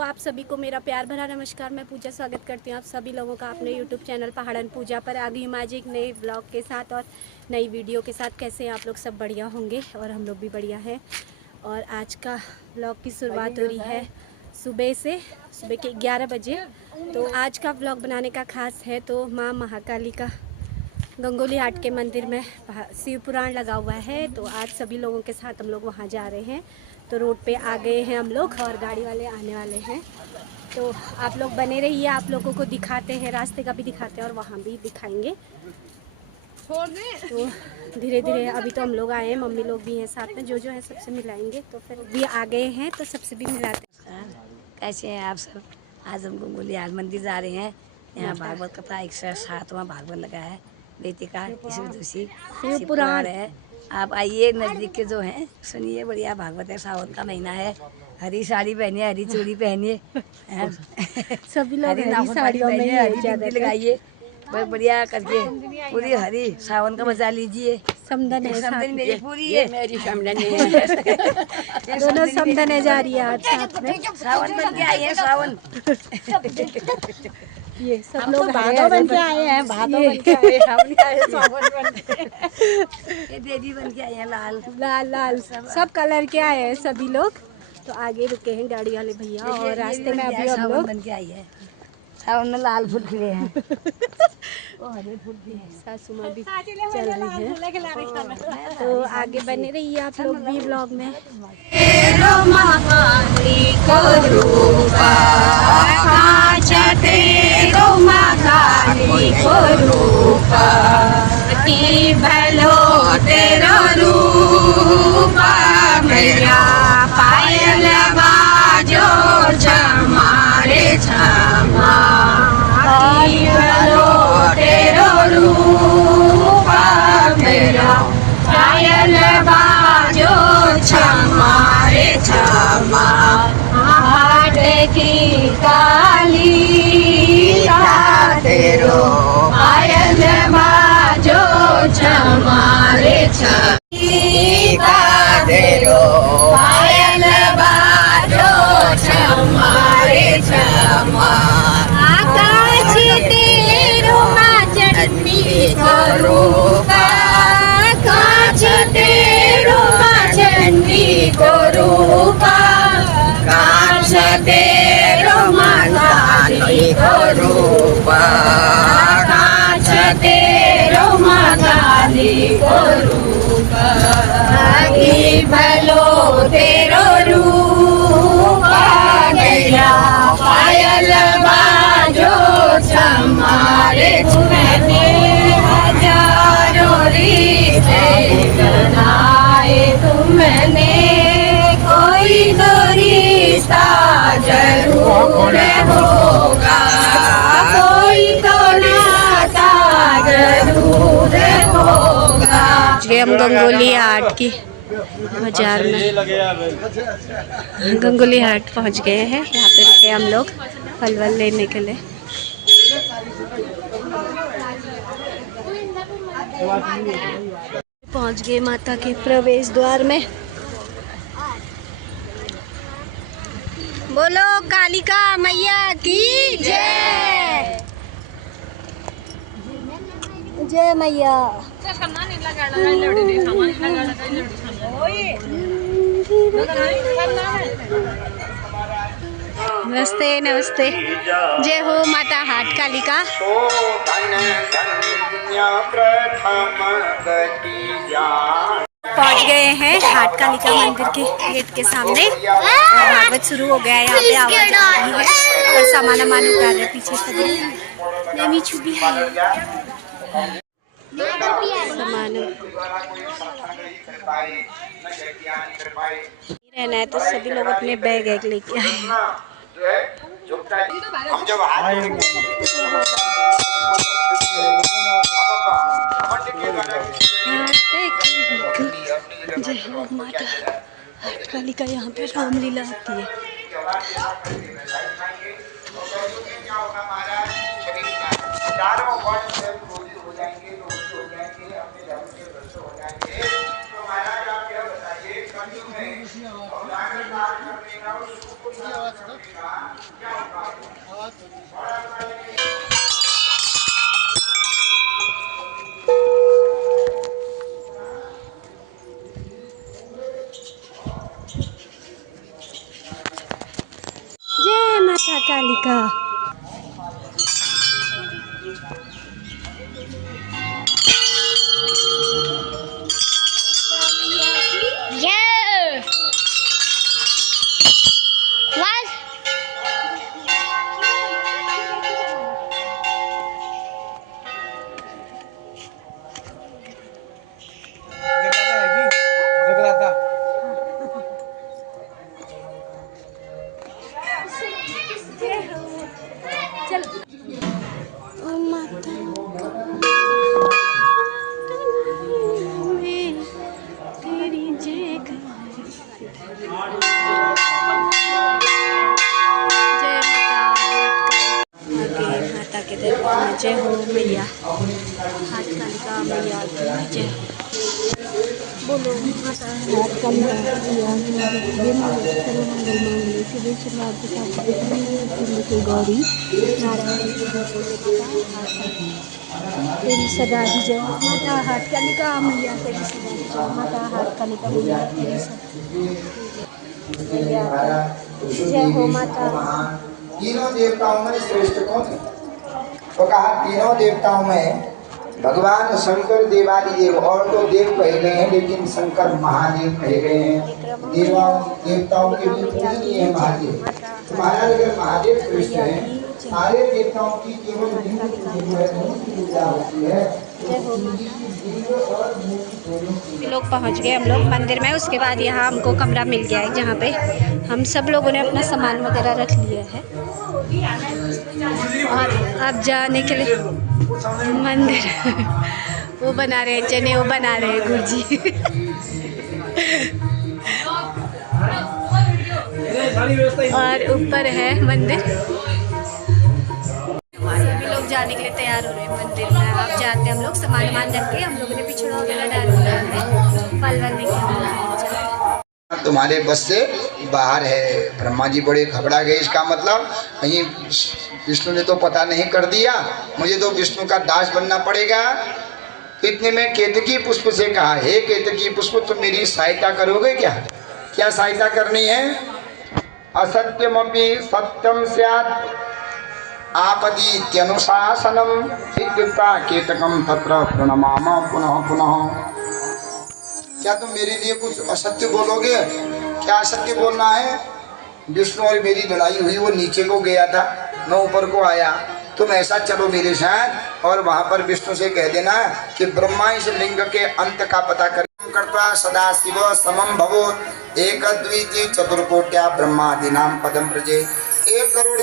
आप सभी को मेरा प्यार भरा नमस्कार। मैं पूजा स्वागत करती हूँ आप सभी लोगों का अपने YouTube चैनल पहाड़न पूजा पर। आ गई हूँ आज एक नए ब्लॉग के साथ और नई वीडियो के साथ। कैसे हैं आप लोग? सब बढ़िया होंगे और हम लोग भी बढ़िया हैं। और आज का ब्लॉग की शुरुआत हो रही है सुबह के 11 बजे। तो आज का ब्लॉग बनाने का खास है तो माँ महाकाली का गंगोली हाट के मंदिर में शिव पुराण लगा हुआ है। तो आज सभी लोगों के साथ हम लोग वहाँ जा रहे हैं। तो रोड पे आ गए हैं हम लोग और गाड़ी वाले आने वाले हैं। तो आप लोग बने रहिए, आप लोगों को दिखाते हैं, रास्ते का भी दिखाते हैं और वहाँ भी दिखाएंगे। तो धीरे धीरे अभी तो हम लोग आए हैं, मम्मी लोग भी हैं साथ में, जो है सबसे मिलाएंगे। तो फिर भी आ गए हैं तो सबसे भी मिलाते हैं। कैसे हैं आप सब? आज हम गंगोली हाट मंदिर जा रहे हैं। यहाँ भागवत कथा 107वां भागवत लगा है, बेटी का शिव पुराण है। आप आइए, नजदीक के जो हैं सुनिए, बढ़िया भागवत है। सावन का महीना है, हरी साड़ी पहनिए, हरी चूड़ी पहनिए, सभी लोग हरी साड़ियों में हरी बिंदी लगाइए, बहुत बढ़िया करके पूरी हरी सावन का मजा लीजिए। समदन है, समदन मेरी पूरी है, मेरी समदन है। दोनों समदन है जा रही है आज साथ में। सावन बन के आई है, सावन। ये सब लोग भादो बन के आए हैं, भादो बन के आए हैं, सावन बन के। ये देवी बन के आए हैं, लाल लाल लाल सब कलर के आए हैं सभी लोग। तो आगे रुके हैं गाड़ी वाले भैया और रास्ते में अभी हम लोग बन के आई है। सावन में लाल फूल खिले हैं। सासू माँ भी चल रही है। तो आगे बने रहिए आप लोग भी ब्लॉग में। पायल बाजो छमारे छमा, तेरो रूपा मेरा पायल बाजो छमारे छमा। हाट की काली तेरो पायल बाजो छमारे छमा, तेरो पायल बाजो छमारे छमा। आकाश तेरो चटनी करो, आकाश तेरो चटनी करो, आकाश तेरो माताली करो, आकाश तेरो माताली करो। भलो तेरो रूपा गया, पायल बाजो छमारे मैंने हजारों रिश्ते बनाए, तुमने कोई तो रिश्ता जरूर होगा, कोई तो नाता जरूर होगा। हम गंगोली हाट की बाजार में गंगोली हाट पहुंच गए हैं। यहाँ पे रुके हम लोग फल वल लेने के लिए। पहुंच गए माता के प्रवेश द्वार में। बोलो कालिका मैया की जय, जय मैया। नमस्ते नमस्ते, जय हो माता हाट कालिका। पहुंच गए हैं हाट कालिका मंदिर के गेट के सामने और भागवत शुरू हो गया है। यहाँ पे आवाज आ रही है और सामान उतार रहे पीछे से नमी छुपी है सामान रहना है तो सभी लोग अपने बैग एक लेके आए हैं। जय हो माता हाट कालिका। यहाँ पे रामलीला होती है। जय माता कालिका। जय हो मैया हाट कालिका मैया की जय। बोलो माता हाट कालिका गौरी नारायण तेरी सदा ही जय। माता हाट कालिका मैया तेरी सदा ही जय। माता हाट कालिका मैया तेरी सदा जय हो माता। तीनों देवताओं में श्रेष्ठ कौन है? तो कहा तीनों देवताओं में भगवान शंकर देवादिदेव और तो देव कहे गए हैं लेकिन शंकर महादेव कहे गए हैं। देवताओं के भी पूजनीय है महादेव। तो महाराज अगर महादेव श्रेष्ठ हैं सारे देवताओं की केवल पूजा होती है। लोग पहुंच गए हम लोग मंदिर में। उसके बाद यहाँ हमको कमरा मिल गया है जहाँ पे हम सब लोगों ने अपना सामान वगैरह रख लिया है और अब जाने के लिए मंदिर वो बना रहे हैं चने, वो बना रहे हैं गुरुजी। और ऊपर है मंदिर। सभी लोग जाने के लिए तैयार हो रहे हैं मंदिर में। अब जाते हैं हम लोग सामान रख के। हम लोगों ने पिछड़ा वगैरह डाल दिया है, फल वल लेके। तुम्हारे बस से बाहर है। ब्रह्मा जी बड़े घबरा गए। इसका मतलब कहीं विष्णु ने तो पता नहीं कर दिया, मुझे तो विष्णु का दास बनना पड़ेगा। तो इतने में केतकी पुष्प से कहा, हे केतकी पुष्प तुम मेरी सहायता करोगे क्या? क्या सहायता करनी है? असत्यमपि सत्यम स्यात् आपदीत्यनुशासनम सिद्धिता केतकम तत्र प्रणमाम पुनः पुनः। क्या तुम मेरे लिए कुछ असत्य बोलोगे? क्या असत्य बोलना है? विष्णु और मेरी लड़ाई हुई, वो नीचे को गया था, मैं ऊपर को आया। तुम ऐसा चलो मेरे साथ और वहां पर विष्णु से कह देना कि ब्रह्मा इस लिंग के अंत का पता करता सदा शिव समम भवो एक द्वितीय चतुर्कोट्या ब्रह्मादीनाम पदम प्रजे। 1 करोड़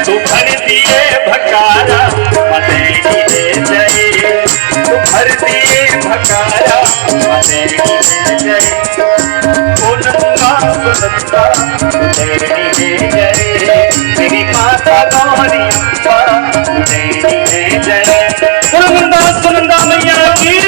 तू भर दिए भकारा मते ले जाए। तू भर दिए भकारा मते ले जाए। सुनंदा सुनंदा तेरी ले जाए। तेरी माता गौरी अम्बा तेरी ले जाए। सुनंदा सुनंदा मैया की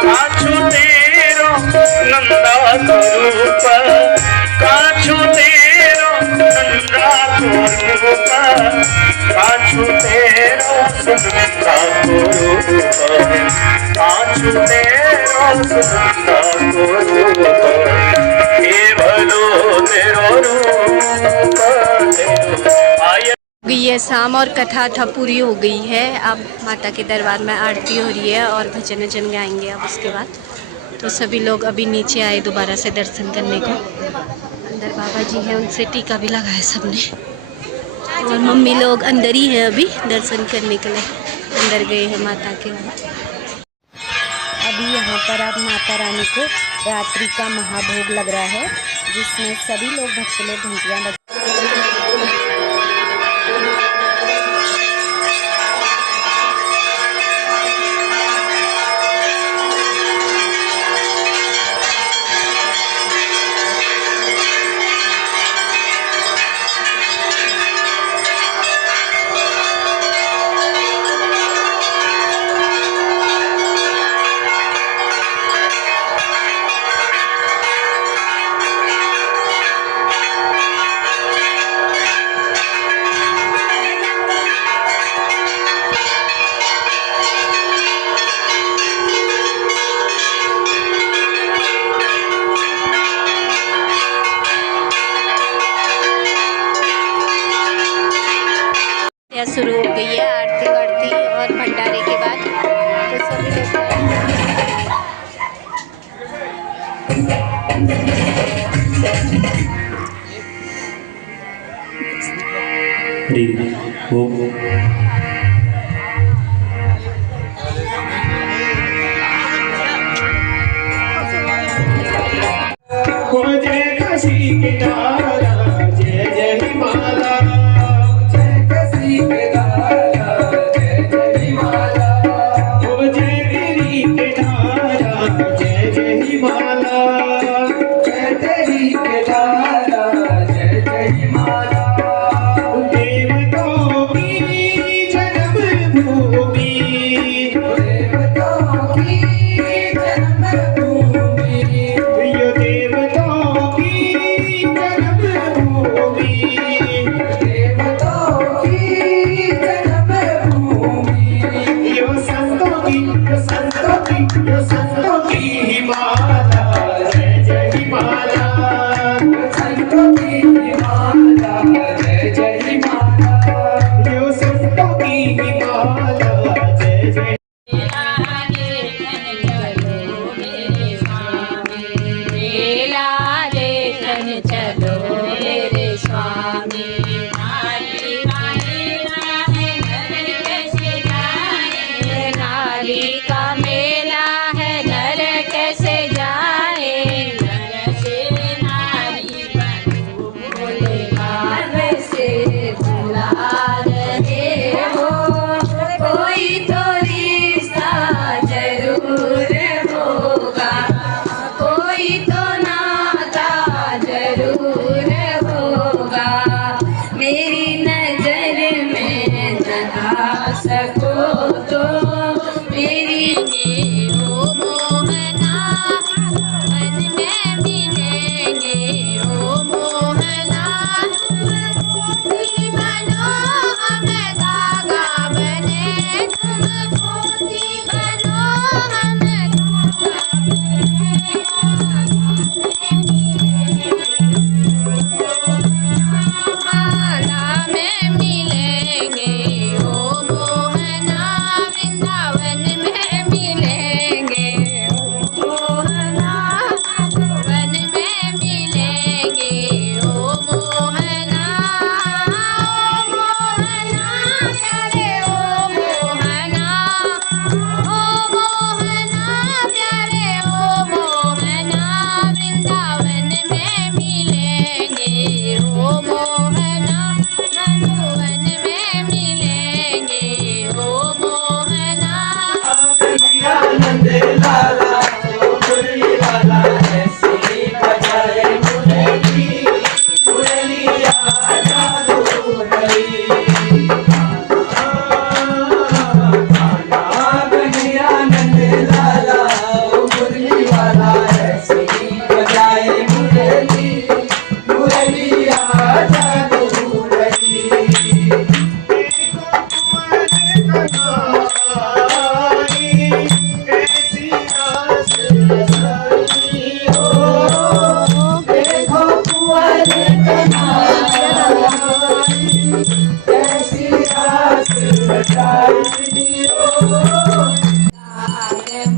काछु तेरो नंदा स्वरूप, काछु तेरो नंदा स्वरूप, काछु तेरो नंदा स्वरूप, काछु तेरो नंदा स्वरूप, केवलो तेरो रूप आय। ये शाम और कथा था पूरी हो गई है। अब माता के दरबार में आरती हो रही है और भजन वजन गाएंगे अब उसके बाद। तो सभी लोग अभी नीचे आए दोबारा से दर्शन करने को। अंदर बाबा जी हैं, उनसे टीका भी लगाया सबने। और मम्मी लोग अंदर ही हैं अभी दर्शन करने के लिए, अंदर गए हैं माता के। अभी यहाँ पर अब माता रानी को रात्रि का महाभोग लग रहा है, जिसमें सभी लोग भक्त लोग घंटियाँ बजा। शुरू हो गई है आरती वारती और भंडारे के बाद। तो सभी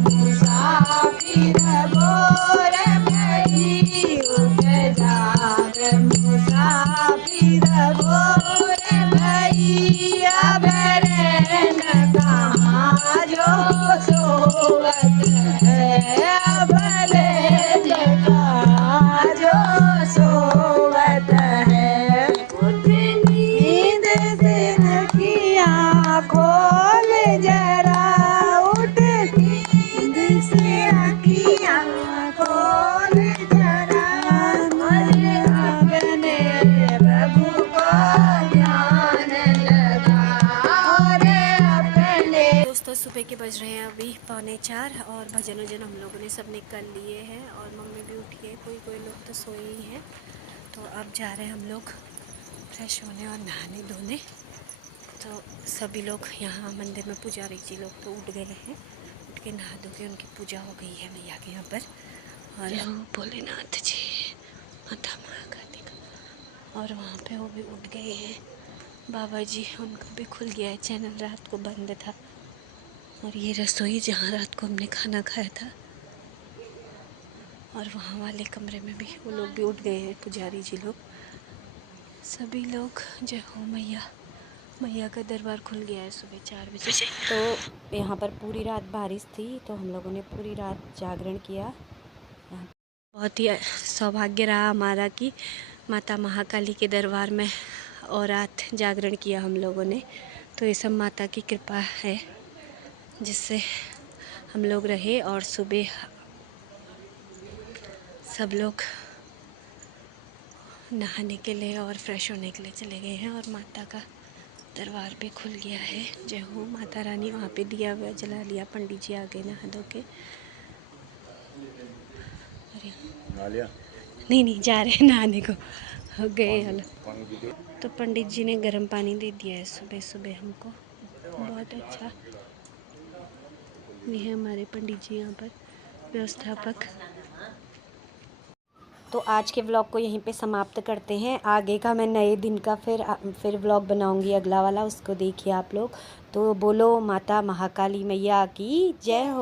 मुसाफिर बोर भई उठ जाग मुसाफिर बोर भई अब रैन कहाँ जो सोवत है अब रैन कहाँ जो सोवत है उठ नींद से अखियाँ खोल जरा उठ नींद से अखियाँ खोल जरा अरे अपने प्रभु को ध्यान लगा अरे अपने। दोस्तों सुबह के बज रहे हैं अभी 3:45 और भजन वजन हम लोगों ने सबने कर लिए हैं और मम्मी भी उठी है, कोई लोग तो सोए ही हैं। तो अब जा रहे हैं हम लोग फ्रेश होने और नहाने धोने। तो सभी लोग यहाँ मंदिर में पुजारी जी लोग तो उठ गए हैं, उठ के नहा धो के उनकी पूजा हो गई है मैया के यहाँ पर। और भोलेनाथ जी माता महाकाली का, और वहाँ पे वो भी उठ गए हैं बाबा जी, उनका भी खुल गया है चैनल, रात को बंद था। और ये रसोई जहाँ रात को हमने खाना खाया था, और वहाँ वाले कमरे में भी वो लोग भी उठ गए हैं पुजारी जी लोग, सभी लोग। जय हो मैया, मैया का दरबार खुल गया है सुबह 4 बजे। तो यहाँ पर पूरी रात बारिश थी, तो हम लोगों ने पूरी रात जागरण किया। बहुत ही सौभाग्य रहा हमारा कि माता महाकाली के दरबार में और रात जागरण किया हम लोगों ने। तो ये सब माता की कृपा है जिससे हम लोग रहे। और सुबह सब लोग नहाने के लिए और फ्रेश होने के लिए चले गए हैं, और माता का दरबार भी खुल गया है। जय हो माता रानी। वहाँ पे दिया हुआ जला लिया, पंडित जी आ गए नहा धो के। नहीं जा रहे हैं नहाने को, हो गए हालत। तो पंडित जी ने गर्म पानी दे दिया है सुबह सुबह हमको, बहुत अच्छा। ये है हमारे पंडित जी यहाँ पर व्यवस्थापक। तो आज के व्लॉग को यहीं पे समाप्त करते हैं। आगे का मैं नए दिन का फिर व्लॉग बनाऊंगी, अगला वाला, उसको देखिए आप लोग। तो बोलो माता महाकाली मैया की जय हो।